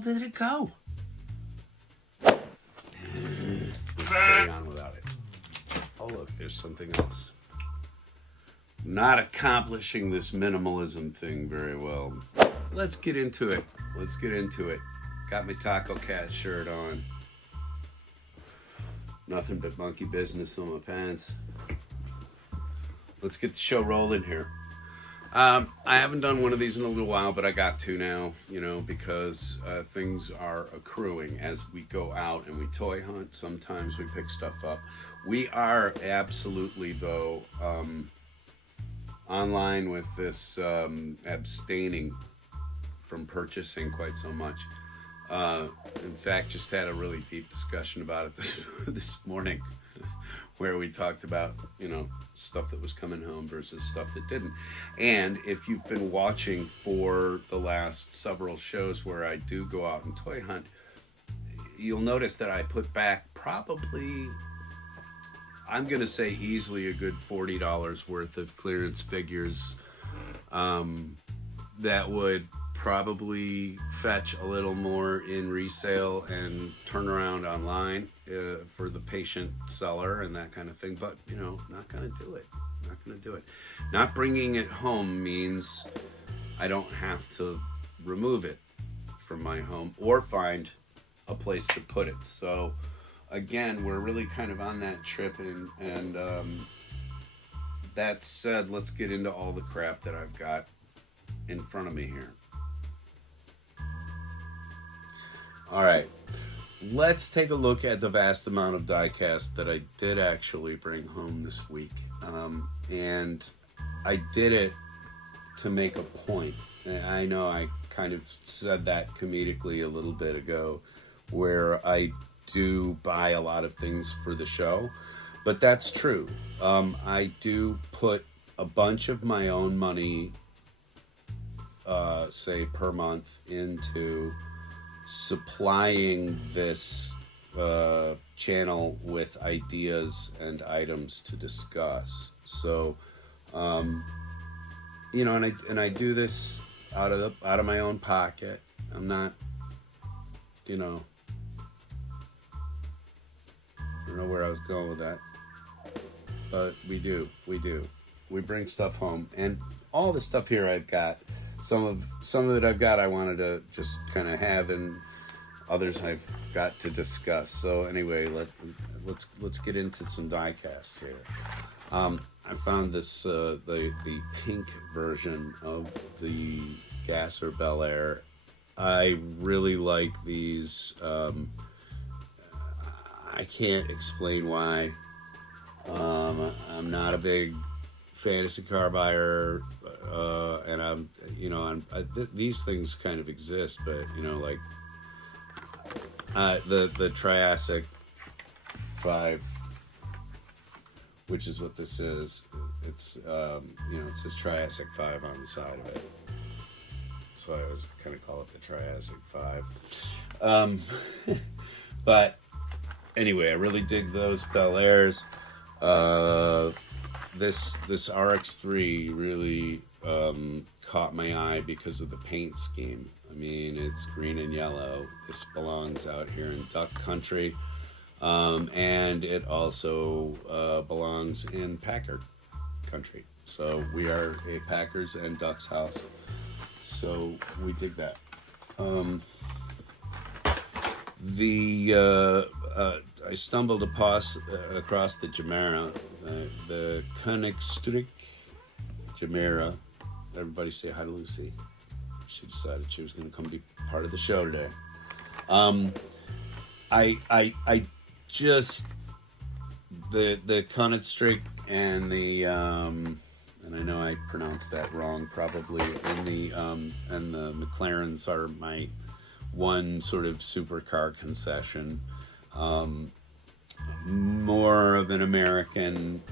hell did it go? Let's carry on without it. Oh, look, there's something else. Not accomplishing this minimalism thing very well. Let's get into it. Got my Taco Cat shirt on. Nothing but monkey business on my pants. Let's get the show rolling here. I haven't done one of these in a little while, but I got to now, because things are accruing as we go out and we toy hunt. Sometimes we pick stuff up. We are absolutely, though, online with this abstaining from purchasing quite so much. In fact, just had a really deep discussion about it this morning, where we talked about, stuff that was coming home versus stuff that didn't. And if you've been watching for the last several shows where I do go out and toy hunt, you'll notice that I put back probably, I'm going to say easily a good $40 worth of clearance figures that would probably fetch a little more in resale and turn around online for the patient seller and that kind of thing, but not gonna do it. Not bringing it home means I don't have to remove it from my home or find a place to put it. So again, we're really kind of on that trip, and that said, let's get into all the crap that I've got in front of me here. All right, let's take a look at the vast amount of diecast that I did actually bring home this week. And I did it to make a point. I know I kind of said that comedically a little bit ago, where I do buy a lot of things for the show, but that's true. I do put a bunch of my own money, say per month, into supplying this channel with ideas and items to discuss. So, and I do this out of my own pocket. I'm not, I don't know where I was going with that, but we do. We bring stuff home, and all the stuff here I've got. Some of it I've got I wanted to just kind of have, and others I've got to discuss. So anyway, let's get into some diecast here. I found this the pink version of the Gasser Bel Air. I really like these. I can't explain why. I'm not a big fantasy car buyer, and these things kind of exist, but the Triassic 5, which is what this is. It's it says Triassic 5 on the side of it, so I was kind of call it the Triassic 5. But anyway, I really dig those Bel Airs. This RX-3 really caught my eye because of the paint scheme. I mean, it's green and yellow. This belongs out here in duck country, and it also belongs in Packer country. So we are a Packers and Ducks house, so we dig that. I stumbled across the Chimera, the Königsstück Chimera. Everybody say hi to Lucy. She decided she was going to come be part of the show today. I just the Königsstück and the and I know I pronounced that wrong probably. And the McLarens are my one sort of supercar concession. More of an American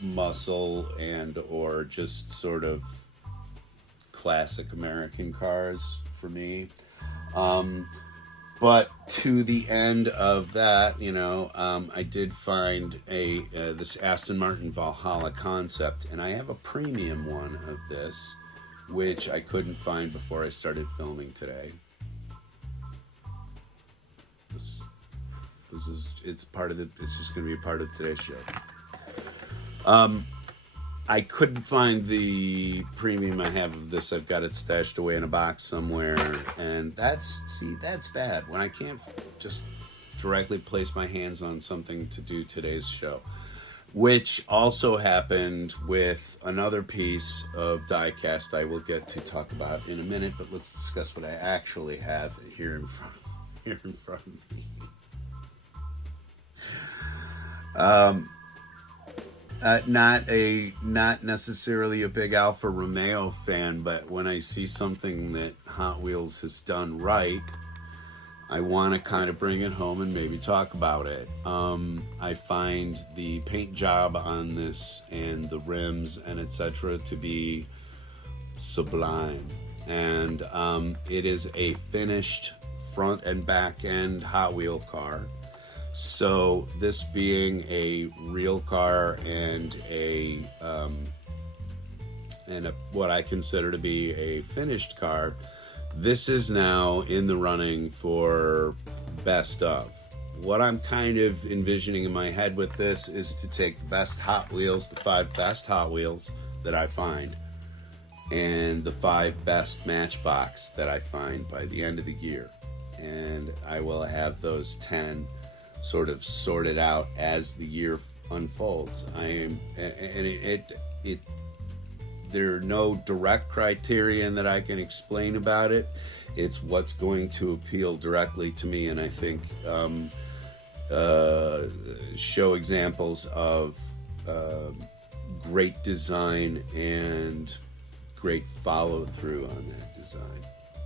muscle and or just sort of classic American cars for me. But to the end of that, I did find this Aston Martin Valhalla concept, and I have a premium one of this, which I couldn't find before I started filming today. It's just going to be a part of today's show. I couldn't find the premium I have of this. I've got it stashed away in a box somewhere, and that's bad when I can't just directly place my hands on something to do today's show. Which also happened with another piece of Diecast I will get to talk about in a minute, but let's discuss what I actually have here in front of me. Not necessarily a big Alfa Romeo fan, but when I see something that Hot Wheels has done right, I want to kind of bring it home and maybe talk about it. I find the paint job on this and the rims and etc. to be sublime. And it is a finished front and back end Hot Wheel car. So this being a real car and what I consider to be a finished car, this is now in the running for best of. What I'm kind of envisioning in my head with this is to take the best Hot Wheels, the 5 best Hot Wheels that I find, and the 5 best Matchbox that I find by the end of the year. And I will have those 10 sort of sorted out as the year unfolds. There are no direct criterion that I can explain about it. It's what's going to appeal directly to me, and I think show examples of great design and great follow through on that design.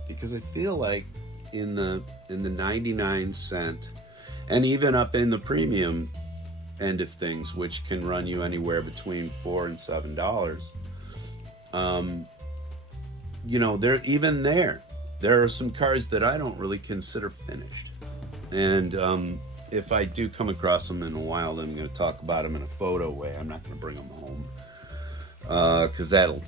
Because I feel like in the 99-cent and even up in the premium end of things, which can run you anywhere between $4 and $7. There are some cars that I don't really consider finished. And if I do come across them in a while, I'm going to talk about them in a photo way. I'm not going to bring them home because that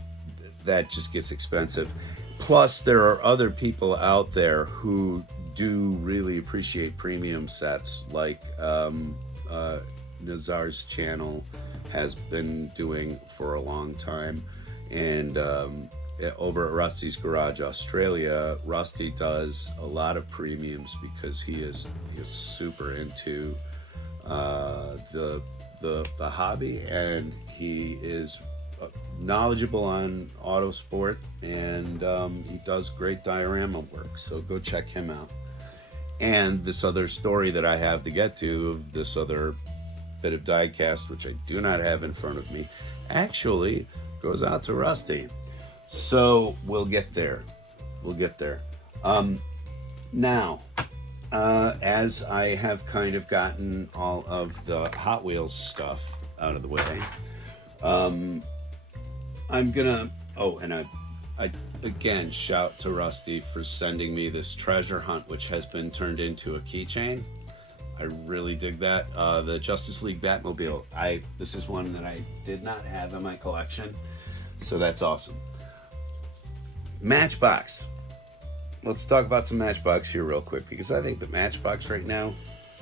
just gets expensive. Plus, there are other people out there who do really appreciate premium sets, like Nazar's channel has been doing for a long time. And over at Rusty's Garage Australia, Rusty does a lot of premiums because he is super into the hobby, and he is knowledgeable on auto sport, and he does great diorama work. So go check him out. And this other story that I have to get to of this other bit of Diecast, which I do not have in front of me, actually goes out to Rusty. So we'll get there. Now, as I have kind of gotten all of the Hot Wheels stuff out of the way, I'm gonna, and I again shout to Rusty for sending me this treasure hunt, which has been turned into a keychain. I really dig that. The Justice League Batmobile. This is one that I did not have in my collection, so that's awesome. Matchbox. Let's talk about some Matchbox here real quick, because I think that Matchbox right now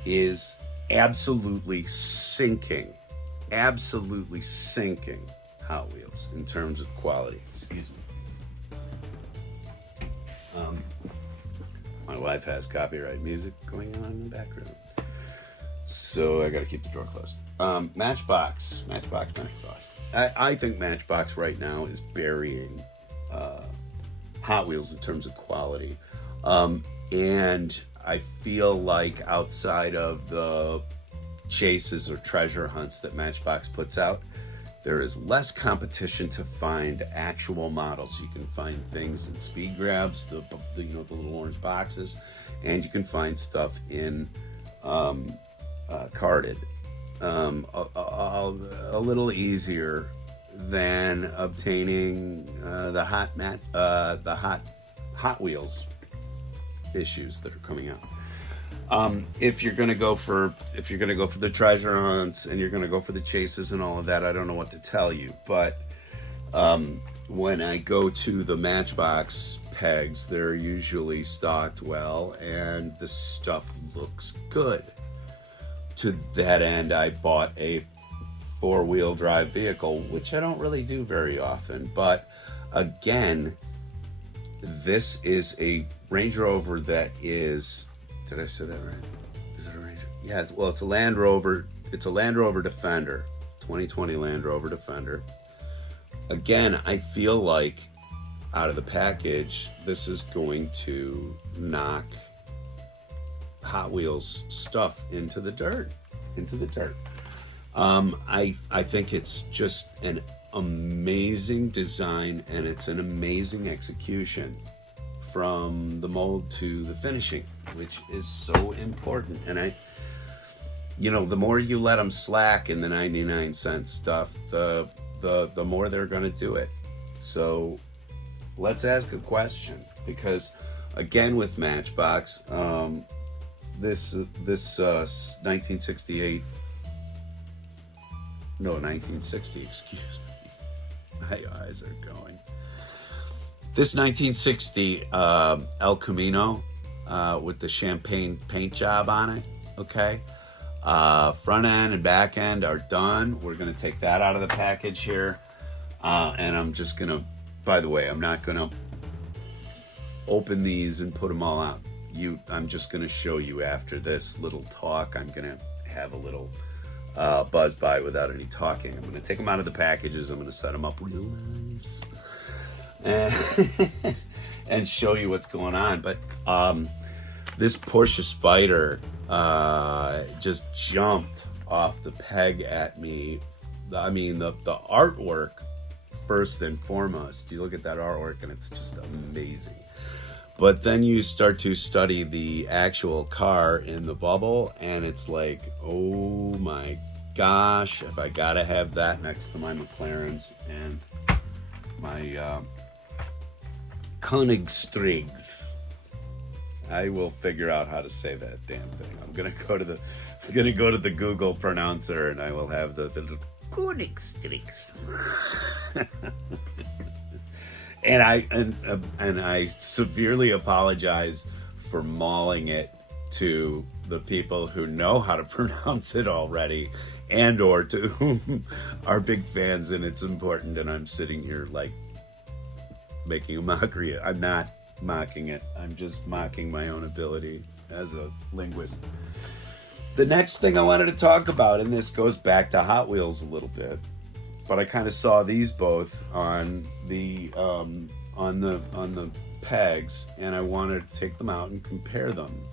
is absolutely sinking Hot Wheels in terms of quality. Excuse me. My wife has copyright music going on in the background, so I gotta keep the door closed. Matchbox. I think Matchbox right now is burying Hot Wheels in terms of quality. And I feel like outside of the chases or treasure hunts that Matchbox puts out, there is less competition to find actual models. You can find things in speed grabs, the little orange boxes, and you can find stuff in carded. A little easier than obtaining the Hot Wheels issues that are coming out. If you're gonna go for the treasure hunts and you're gonna go for the chases and all of that, I don't know what to tell you. But when I go to the Matchbox pegs. They're usually stocked well, and the stuff looks good. To that end, I bought a four-wheel drive vehicle, which I don't really do very often. But again, this is a Range Rover that is, did I say that right? Is it a Range? Yeah, it's a Land Rover. It's a Land Rover Defender, 2020 Land Rover Defender. Again, I feel like out of the package, this is going to knock Hot Wheels stuff into the dirt. I think it's just an amazing design, and it's an amazing execution from the mold to the finishing, which is so important. And the more you let them slack in the 99-cent stuff, the more they're going to do it. So let's ask a question, because again with Matchbox, this 1960, excuse me, my eyes are going. This 1960 El Camino with the champagne paint job on it, okay? Front end and back end are done. We're going to take that out of the package here. And I'm just going to, by the way, I'm not going to open these and put them all out. I'm just going to show you after this little talk. I'm going to have a little buzz by without any talking. I'm going to take them out of the packages. I'm going to set them up real nice and show you what's going on. But this Porsche Spider just jumped off the peg at me. I mean, the artwork, first and foremost. You look at that artwork and it's just amazing. But then you start to study the actual car in the bubble, and it's like, oh my gosh, if I gotta have that next to my McLarens and my Koenigstriegs, I will figure out how to say that damn thing. I'm gonna go to the Google pronouncer, and I will have the Koenigstriegs. And I severely apologize for mauling it to the people who know how to pronounce it already, and or to whom are big fans, and it's important, and I'm sitting here like making a mockery. I'm not mocking it. I'm just mocking my own ability as a linguist. The next thing I wanted to talk about, and this goes back to Hot Wheels a little bit, but I kind of saw these both on the pegs, and I wanted to take them out and compare them.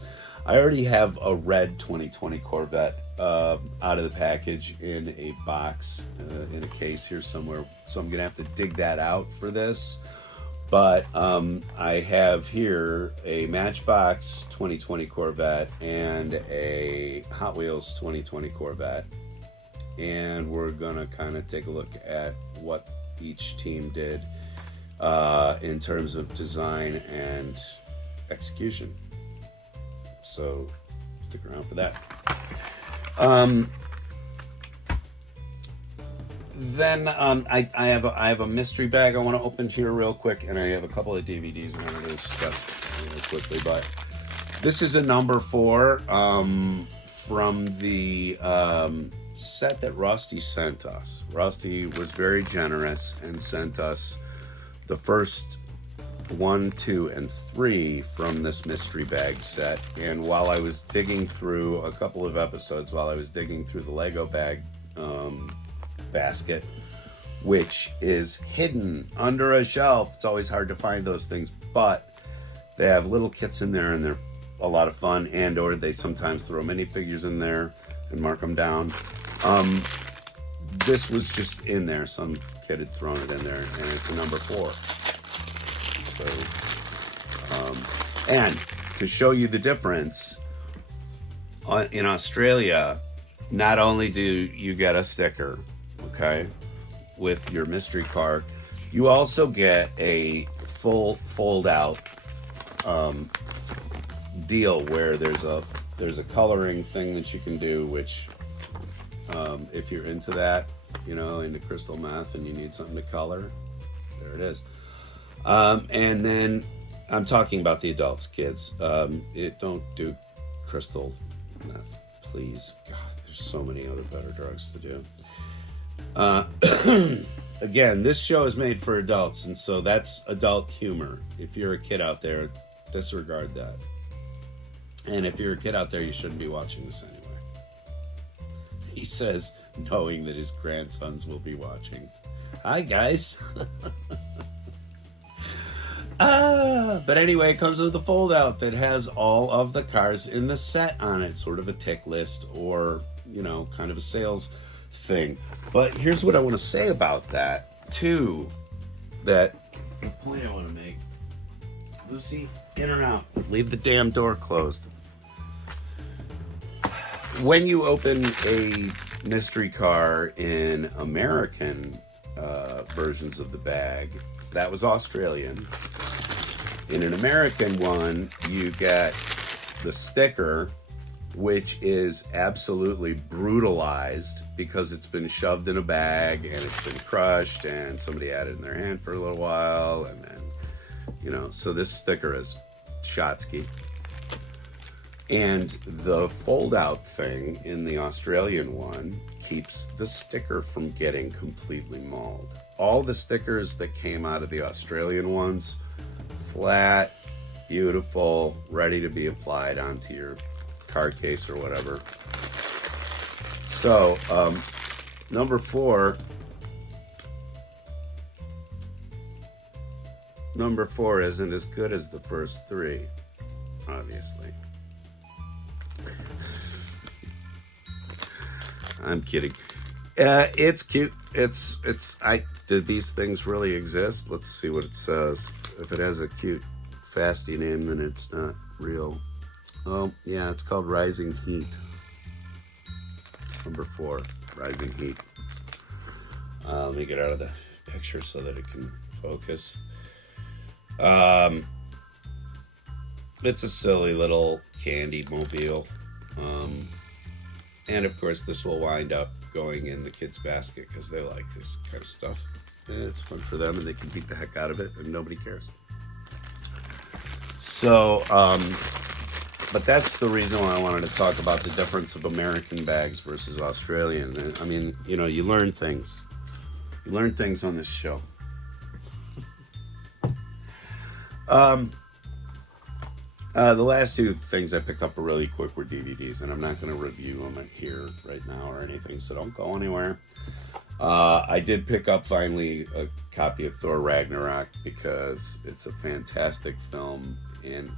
I already have a red 2020 Corvette out of the package in a box, in a case here somewhere, so I'm gonna have to dig that out for this. But I have here a Matchbox 2020 Corvette and a Hot Wheels 2020 Corvette. And we're gonna kind of take a look at what each team did in terms of design and execution. So stick around for that. Then I have a mystery bag I want to open here real quick, and I have a couple of DVDs I want to discuss really quickly. But this is a number 4 from the set that Rusty sent us. Rusty was very generous and sent us the first 1, 2, and 3 from this mystery bag set. And while I was digging through a couple of episodes, while I was digging through the Lego bag basket, which is hidden under a shelf, it's always hard to find those things, but they have little kits in there, and they're a lot of fun, and or they sometimes throw minifigures in there and mark them down. This was just in there. Some kid had thrown it in there, and it's a number 4. So, and to show you the difference, in Australia, not only do you get a sticker, okay, with your mystery car, you also get a full fold-out deal where there's a coloring thing that you can do, which if you're into that, into crystal meth and you need something to color, there it is. And then I'm talking about the adults, kids. Don't do crystal meth, please. God, there's so many other better drugs to do. Again, this show is made for adults, and so that's adult humor. If you're a kid out there, disregard that. And if you're a kid out there, you shouldn't be watching this anyway. He says, knowing that his grandsons will be watching. Hi, guys. But anyway, it comes with a fold-out that has all of the cars in the set on it. Sort of a tick list or, kind of a sales thing. But here's what I want to say about that, too. The point I want to make. Lucy, in or out? Leave the damn door closed. When you open a mystery car in American versions of the bag, that was Australian. In an American one, you get the sticker, which is absolutely brutalized because it's been shoved in a bag and it's been crushed and somebody had it in their hand for a little while, and then, so this sticker is Shotsky. And the fold-out thing in the Australian one keeps the sticker from getting completely mauled. All the stickers that came out of the Australian ones, flat, beautiful, ready to be applied onto your car case or whatever. So, number 4 isn't as good as the first 3, obviously. I'm kidding. It's cute. Did these things really exist? Let's see what it says. If it has a cute fasty name, then it's not real. Oh, yeah, it's called Rising Heat. Number 4, Rising Heat. Let me get out of the picture so that it can focus. It's a silly little candy mobile. And of course, this will wind up going in the kids' basket because they like this kind of stuff. And it's fun for them, and they can beat the heck out of it, and nobody cares. So, but that's the reason why I wanted to talk about the difference of American bags versus Australian. I mean, you learn things. You learn things on this show. The last 2 things I picked up really quick were DVDs, and I'm not going to review them here right now or anything, so don't go anywhere. I did pick up finally a copy of Thor Ragnarok because it's a fantastic film, and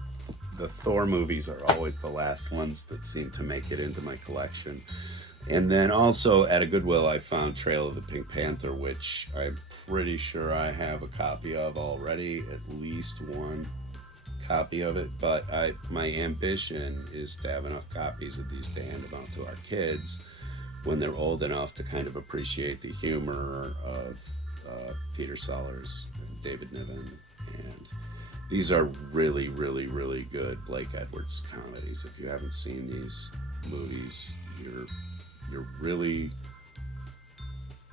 the Thor movies are always the last ones that seem to make it into my collection. And then also at a Goodwill I found Trail of the Pink Panther, which I'm pretty sure I have a copy of already, at least one copy of it, but my ambition is to have enough copies of these to hand them out to our kids when they're old enough to kind of appreciate the humor of Peter Sellers and David Niven. And these are really, really, really good Blake Edwards comedies. If you haven't seen these movies, you're really,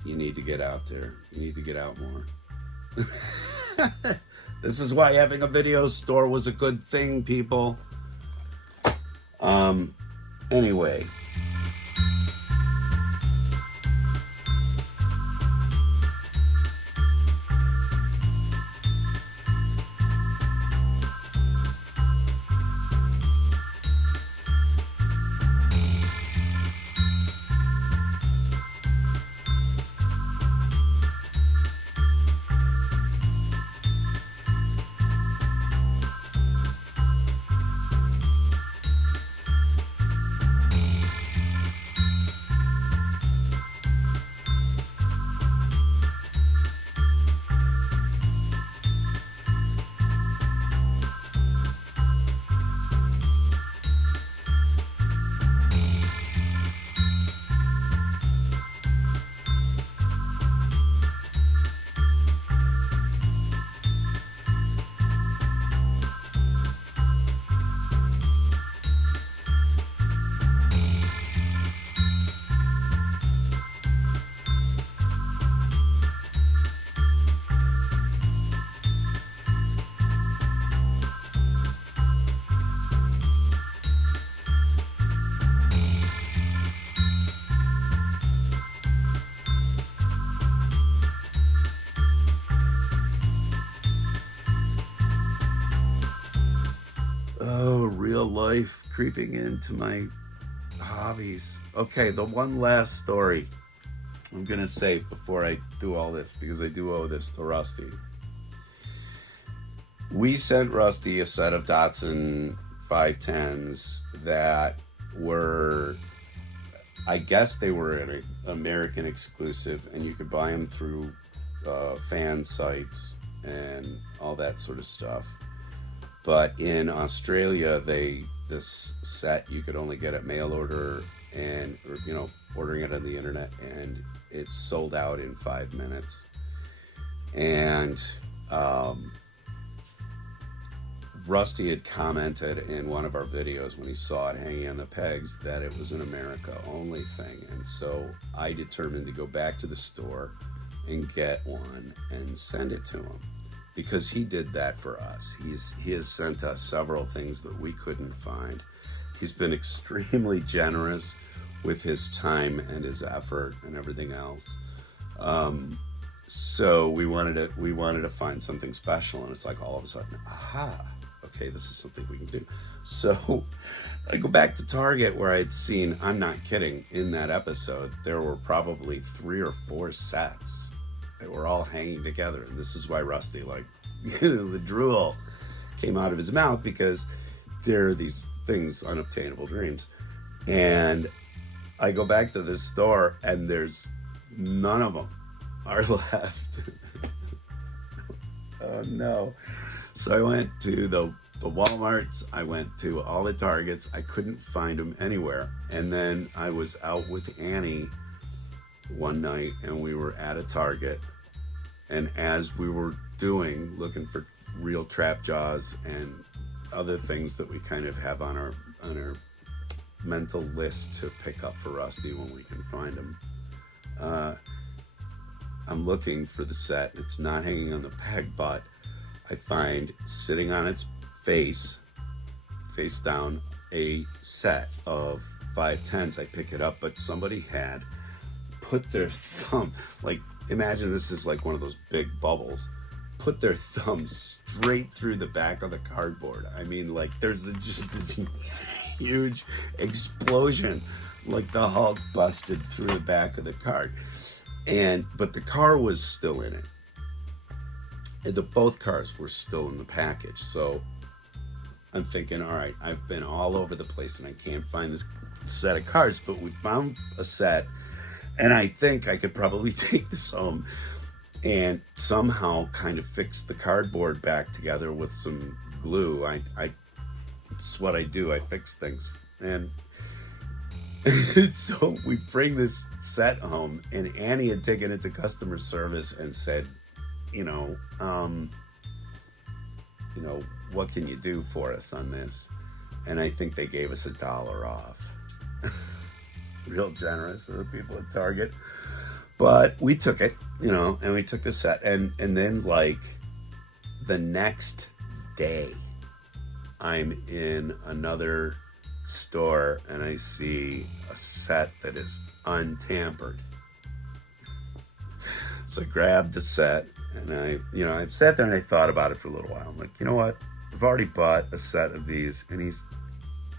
you need to get out there. You need to get out more. This is why having a video store was a good thing, people. Anyway. life creeping into my hobbies. Okay, the one last story I'm gonna say before I do all this, because I do owe this to Rusty. We sent Rusty a set of Datsun 510s that were, I guess they were an American exclusive, and you could buy them through fan sites and all that sort of stuff. But in Australia, this set you could only get at mail order, and ordering it on the internet, and it's sold out in 5 minutes. And Rusty had commented in one of our videos when he saw it hanging on the pegs that it was an America only thing. And so I determined to go back to the store and get one and send it to him, because he did that for us. He has sent us several things that we couldn't find. He's been extremely generous with his time and his effort and everything else. So we wanted to find something special, and it's like all of a sudden, aha, okay, this is something we can do. So I go back to Target, where I'd seen, I'm not kidding, in that episode, there were probably 3 or 4 sets that were all hanging together. And this is why Rusty, like, the drool came out of his mouth, because there are these things, unobtainable dreams. And I go back to this store, and there's none of them are left. Oh no. So I went to the Walmarts, I went to all the Targets, I couldn't find them anywhere. And then I was out with Annie one night, and we were at a Target, and as we were looking for real trap jaws and other things that we kind of have on our mental list to pick up for Rusty when we can find them, I'm looking for the set. It's not hanging on the peg, but I find sitting on its face down, a set of 510s. I pick it up, but somebody had put their thumb, like, imagine this is like one of those big bubbles, put their thumb straight through the back of the cardboard. I mean, like, there's just this huge explosion, like the Hulk busted through the back of the card. But the car was still in it. And both cars were still in the package. So I'm thinking, all right, I've been all over the place and I can't find this set of cards, but we found a set, and I think I could probably take this home and somehow kind of fix the cardboard back together with some glue. It's what I do. I fix things. And so we bring this set home, and Annie had taken it to customer service and said, what can you do for us on this? And I think they gave us $1 off. Real generous of the people at Target. But we took it, and we took the set. And then, like, the next day, I'm in another store and I see a set that is untampered. So I grabbed the set, and I sat there and I thought about it for a little while. I'm like, you know what? I've already bought a set of these, and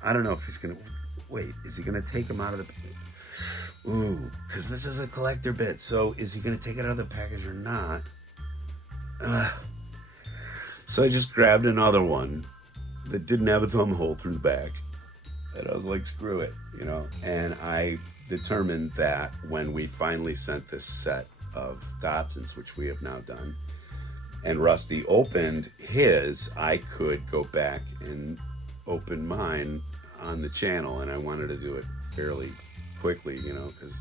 I don't know if he's going to, wait, is he going to take them out of the, ooh, because this is a collector bit, so is he going to take it out of the package or not? So I just grabbed another one that didn't have a thumb hole through the back, and I was like, screw it, and I determined that when we finally sent this set of Datsuns, which we have now done, and Rusty opened his, I could go back and open mine on the channel, and I wanted to do it fairly quickly, because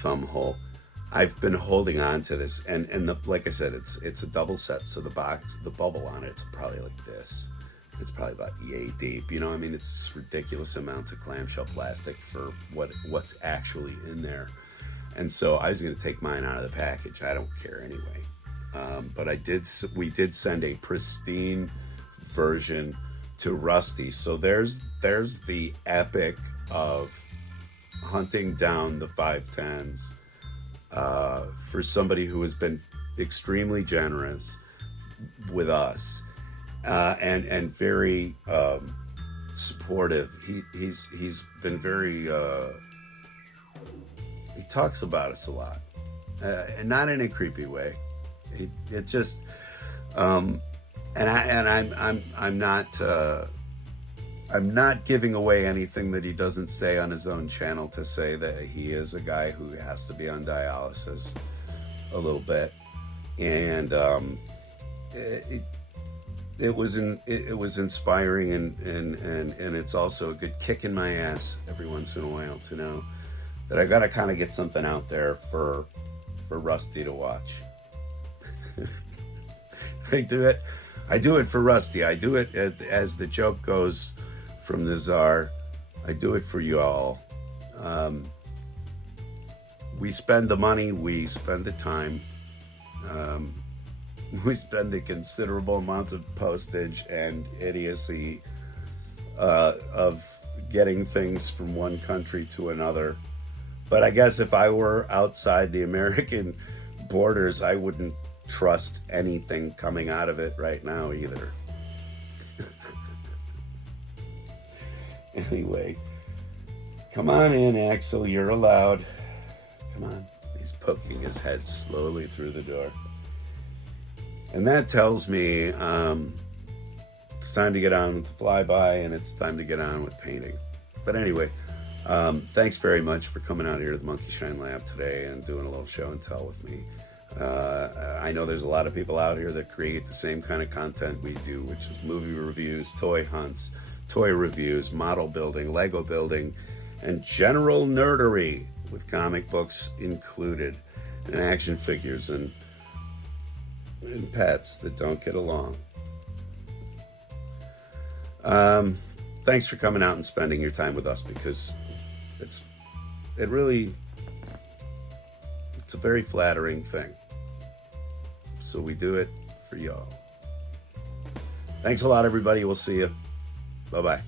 thumb hole. I've been holding on to this, and like I said, it's a double set, so the bubble on it's probably like this. It's probably about yay deep, it's just ridiculous amounts of clamshell plastic for what's actually in there. And so I was going to take mine out of the package. I don't care anyway. But we did send a pristine version to Rusty. So there's the epic of hunting down the 510s for somebody who has been extremely generous with us, and very supportive. He's been very. He talks about us a lot, and not in a creepy way. It just, and I'm not giving away anything that he doesn't say on his own channel to say that he is a guy who has to be on dialysis a little bit, and it was inspiring, and it's also a good kick in my ass every once in a while to know that I got to kind of get something out there for Rusty to watch. I do it for Rusty. I do it as the joke goes from the Czar. I do it for you all. We spend the money, we spend the time, we spend the considerable amounts of postage and idiocy of getting things from one country to another. But I guess if I were outside the American borders, I wouldn't trust anything coming out of it right now either. Anyway, come on in, Axel, you're allowed. Come on. He's poking his head slowly through the door. And that tells me it's time to get on with the flyby, and it's time to get on with painting. But anyway, thanks very much for coming out here to the Monkey Shine Lab today and doing a little show and tell with me. I know there's a lot of people out here that create the same kind of content we do, which is movie reviews, toy hunts, toy reviews, model building, Lego building, and general nerdery with comic books included, and action figures and pets that don't get along. Thanks for coming out and spending your time with us, because it's a very flattering thing. So we do it for y'all. Thanks a lot, everybody. We'll see you. Bye-bye.